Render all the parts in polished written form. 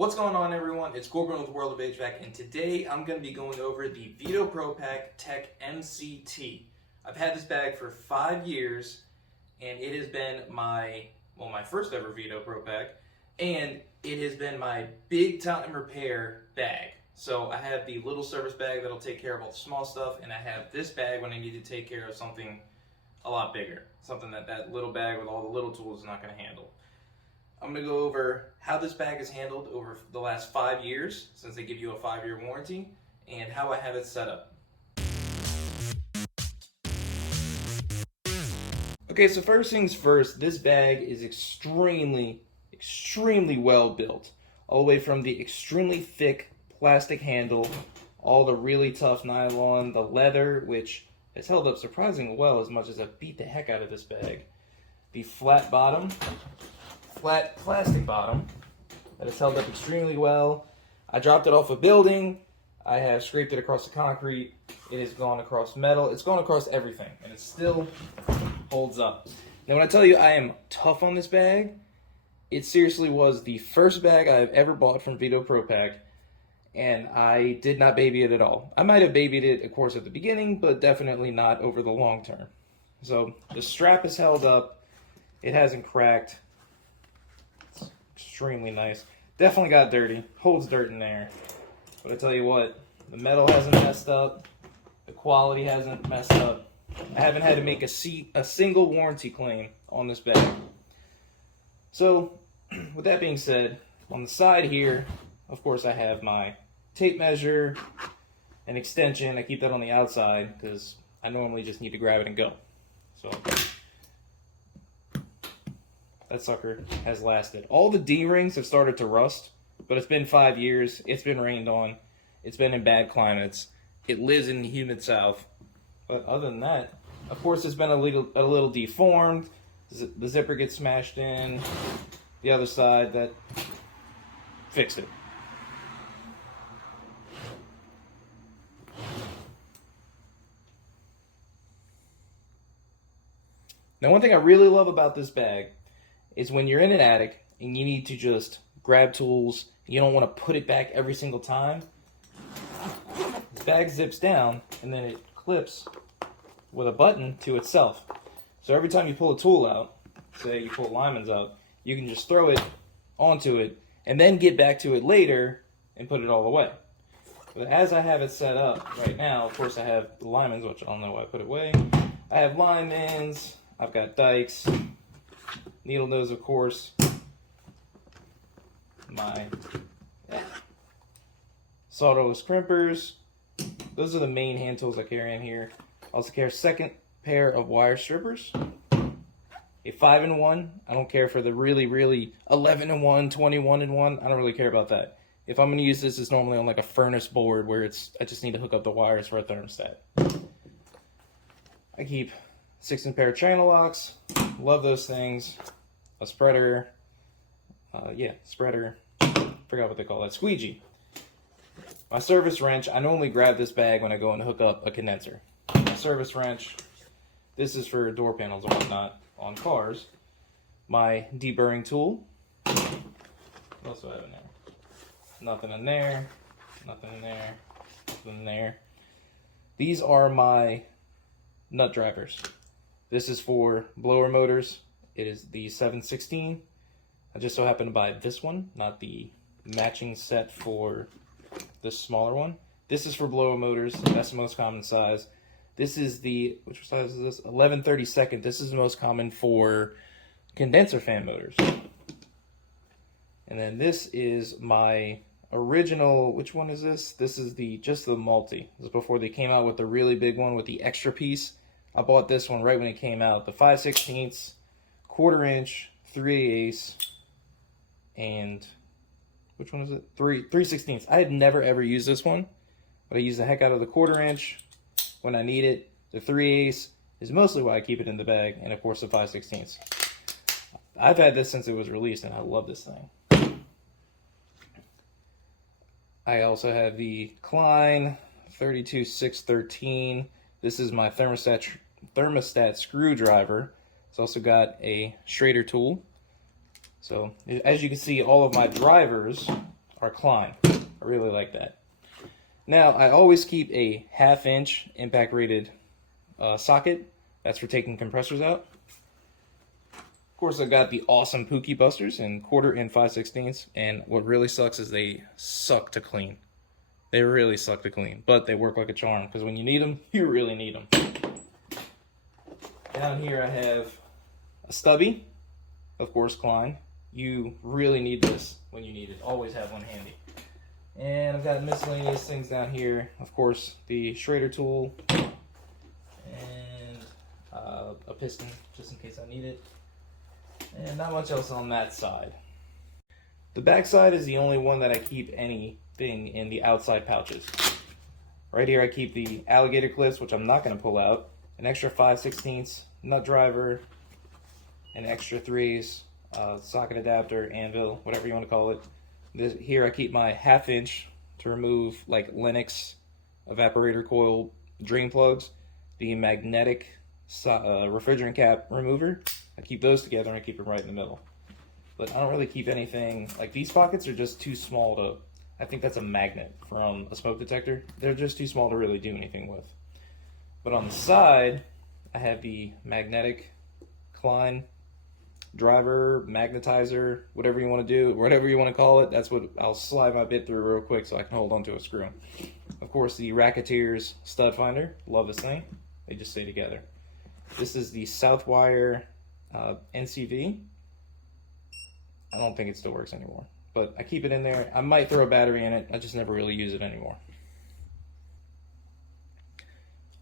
What's going on, everyone? It's Corbin with World of HVAC, and today I'm going to be going over the Veto Pro Pac Tech-MCT. I've had this bag for 5 years, and it has been my first ever Veto Pro Pac, and it has been my big time repair bag. So I have the little service bag that'll take care of all the small stuff, and I have this bag when I need to take care of something a lot bigger, something that little bag with all the little tools is not going to handle. I'm going to go over how this bag is handled over the last 5 years, since they give you a 5-year warranty, and how I have it set up. Okay, so first things first, this bag is extremely well built. All the way from the extremely thick plastic handle, all the really tough nylon, the leather, which has held up surprisingly well as much as I've beat the heck out of this bag. The flat bottom, flat plastic bottom that has held up extremely well. I dropped it off a building. I have scraped it across the concrete. It has gone across metal. It's gone across everything, and it still holds up. Now, when I tell you I am tough on this bag, it seriously was the first bag I've ever bought from Veto Pro Pac, and I did not baby it at all. I might have babied it, of course, at the beginning, but definitely not over the long term. So the strap is held up. It hasn't cracked. Extremely nice. Definitely got dirty. Holds dirt in there. But I tell you what, the metal hasn't messed up. The quality hasn't messed up. I haven't had to make a single warranty claim on this bag. So, with that being said, on the side here, of course, I have my tape measure, an extension. I keep that on the outside because I normally just need to grab it and go. So that sucker has lasted. All the D-rings have started to rust, but it's been 5 years. It's been rained on. It's been in bad climates. It lives in the humid south. But other than that, of course, it's been a little deformed. The zipper gets smashed in. The other side, that fixed it. Now, one thing I really love about this bag is when you're in an attic and you need to just grab tools, you don't want to put it back every single time. This bag zips down and then it clips with a button to itself. So every time you pull a tool out, say you pull lineman's out, you can just throw it onto it and then get back to it later and put it all away. But as I have it set up right now, of course I have the lineman's, which I don't know why I put it away. I have lineman's, I've got dikes, needle nose, of course, my sawdust crimpers. Those are the main hand tools I carry in here. I also carry a second pair of wire strippers, a 5-in-1. I don't care for the really 11-in-1, 21-in-1. I don't really care about that. If I'm going to use this, it's normally on like a furnace board where I just need to hook up the wires for a thermostat. I keep 6-in pair of channel locks. Love those things. A spreader. Spreader. Forgot what they call that. Squeegee. My service wrench. I normally grab this bag when I go and hook up a condenser. My service wrench. This is for door panels and whatnot on cars. My deburring tool. What else do I have in there? Nothing in there. Nothing in there. Nothing in there. These are my nut drivers. This is for blower motors. It is the 716. I just so happened to buy this one, not the matching set for this smaller one. This is for blower motors. That's the most common size. This is the, which size is this? 11/32. This is the most common for condenser fan motors. And then this is my original, which one is this? This is just the multi. This is before they came out with the really big one with the extra piece. I bought this one right when it came out. The 5/16, 1/4 inch, 3/8, and which one is it? 3/16. I had never ever used this one, but I use the heck out of the 1/4 inch when I need it. The 3/8 is mostly why I keep it in the bag, and of course the 5/16. I've had this since it was released, and I love this thing. I also have the Klein 32613. This is my thermostat screwdriver. It's also got a Schrader tool. So as you can see, all of my drivers are Klein. I really like that. Now, I always keep a 1/2 inch impact rated socket. That's for taking compressors out. Of course, I've got the awesome Pookie Busters in 1/4 and 5/16. And what really sucks is they suck to clean. They really suck to clean, but they work like a charm because when you need them, you really need them. Down here I have a stubby, of course Klein. You really need this when you need it. Always have one handy. And I've got miscellaneous things down here. Of course, the Schrader tool and a piston just in case I need it. And not much else on that side. The back side is the only one that I keep anything in the outside pouches. Right here I keep the alligator clips, which I'm not going to pull out, an extra 5/16 nut driver, an extra 3s, socket adapter, anvil, whatever you want to call it. Here I keep my 1/2 inch to remove like Lennox evaporator coil drain plugs, the magnetic refrigerant cap remover. I keep those together and I keep them right in the middle. But I don't really keep anything, like these pockets are just too small to, I think that's a magnet from a smoke detector. They're just too small to really do anything with. But on the side, I have the magnetic Klein driver, magnetizer, whatever you want to do, whatever you want to call it. That's what I'll slide my bit through real quick so I can hold onto a screw. Of course, the Racketeer's stud finder. Love this thing. They just stay together. This is the Southwire NCV. I don't think it still works anymore, but I keep it in there. I might throw a battery in it. I just never really use it anymore.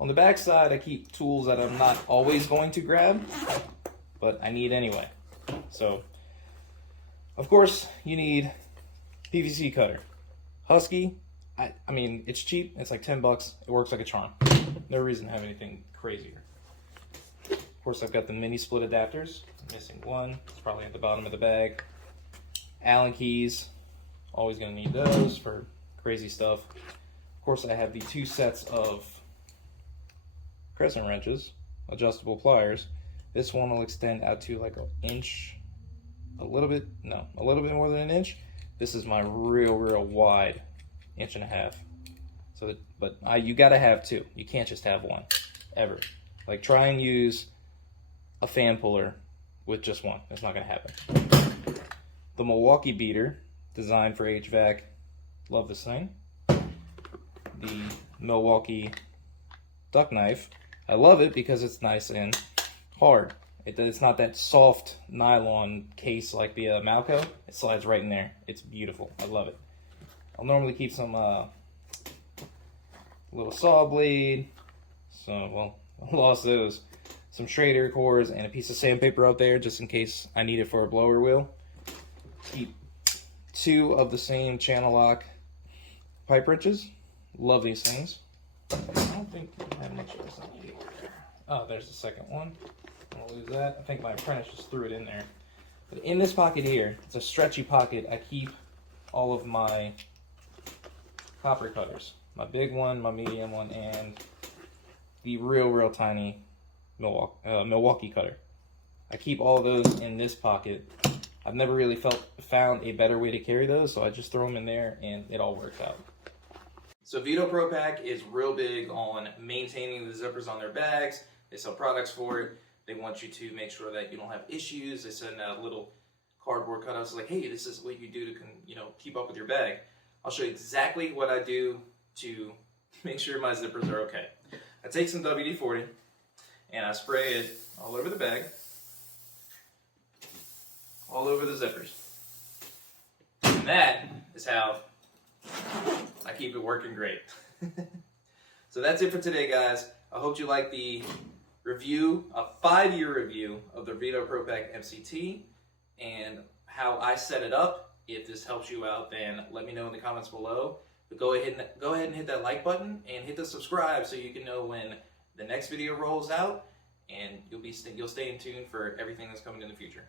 On the back side, I keep tools that I'm not always going to grab, but I need anyway. So, of course, you need PVC cutter. Husky, I mean, it's cheap. It's like 10 bucks. It works like a charm. No reason to have anything crazier. Of course, I've got the mini split adapters. I'm missing one. It's probably at the bottom of the bag. Allen keys. Always going to need those for crazy stuff. Of course, I have the 2 sets of crescent wrenches, adjustable pliers. This one will extend out to like an inch, a little bit more than an inch. This is my real wide 1.5 inches. So, you gotta have 2. You can't just have one, ever. Like try and use a fan puller with just one. That's not gonna happen. The Milwaukee beater, designed for HVAC. Love this thing. The Milwaukee duck knife. I love it because it's nice and hard. It's not that soft nylon case like the Malco. It slides right in there. It's beautiful. I love it. I'll normally keep some little saw blade. I lost those. Some Schrader cores and a piece of sandpaper out there just in case I need it for a blower wheel. Keep 2 of the same channel lock pipe wrenches. Love these things. I don't think I have much else I need. Oh, there's the second one. I'll lose that. I think my apprentice just threw it in there. But in this pocket here, it's a stretchy pocket. I keep all of my copper cutters. My big one, my medium one, and the real tiny Milwaukee cutter. I keep all of those in this pocket. I've never really found a better way to carry those, so I just throw them in there and it all works out. So Veto Pro Pac is real big on maintaining the zippers on their bags. They sell products for it. They want you to make sure that you don't have issues. They send out little cardboard cutouts like, hey, this is what you do to keep up with your bag. I'll show you exactly what I do to make sure my zippers are okay. I take some WD-40 and I spray it all over the bag, all over the zippers. And that is how I keep it working great. So that's it for today, guys. I hope you liked the review, a 5-year review of the Veto Pro Pac MCT and how I set it up. If this helps you out, then let me know in the comments below. But go ahead and hit that like button and hit the subscribe so you can know when the next video rolls out, and you'll stay in tune for everything that's coming in the future.